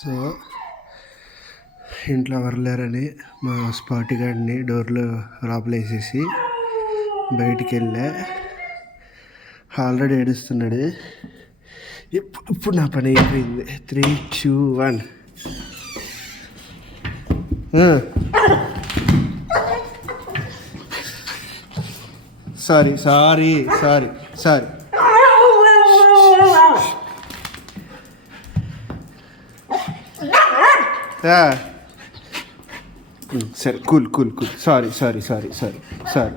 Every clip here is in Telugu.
సో ఇంట్లో ఎవరు లేరని మా స్పాటి గార్డ్ని డోర్లో లోపలేసేసి బయటికి వెళ్ళా. ఆల్రెడీ ఏడుస్తున్నాడు. ఇప్పుడు నా పని అయిపోయింది. 3, 2, 1. సారీ సారీ సారీ సారీ సరే cool cool cool sorry sorry sorry sorry sorry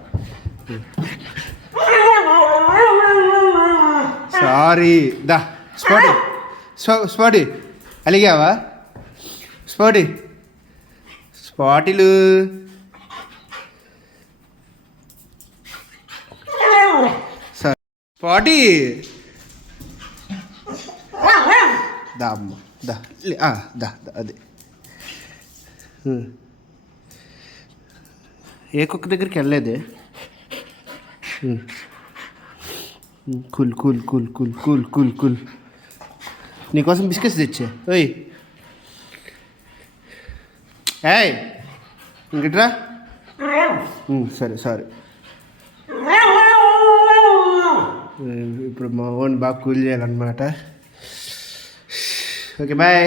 sorry దా స్పాటి స్పాటి అలిగావా స్పాటి స్పాటిలు స్పాటి దా అమ్మ దా దా అదే ఏ కుక్క దగ్గరికి వెళ్ళలేదే. Cool cool cool cool cool cool cool నీకోసం బిస్కెట్స్ తెచ్చా. ఓయ్ ఏయ్ ఇంకట్రా. సరే సారీ. ఇప్పుడు మా ఓన్ బాగా కూల్ చేయాలన్నమాట. Okay bye.